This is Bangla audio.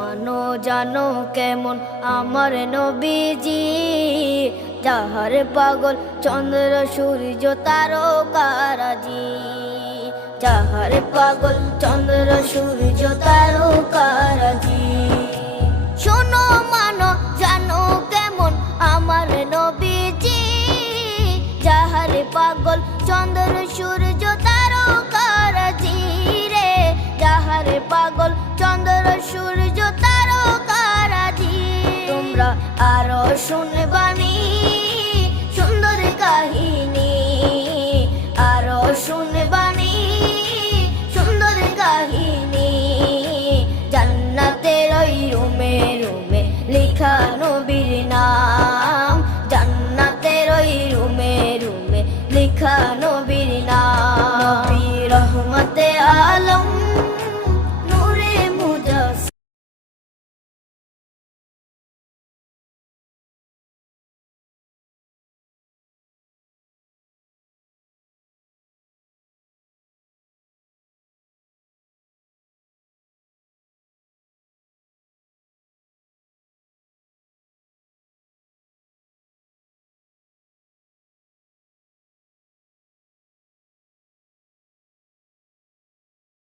মানো জানো কেমন আমার নবীজি, যাহার পাগল চন্দ্র সূর্য তারকারাজি, যাহার পাগল চন্দ্র সূর্য তারকারাজি। শোনো মানো জানো কেমন আমার নবীজি, যাহার পাগল চন্দ্র সূর্য তারকারাজি রে, যাহার পাগল চন্দ্র সূর্য তারকারাজি। তোমরা আরো শুনে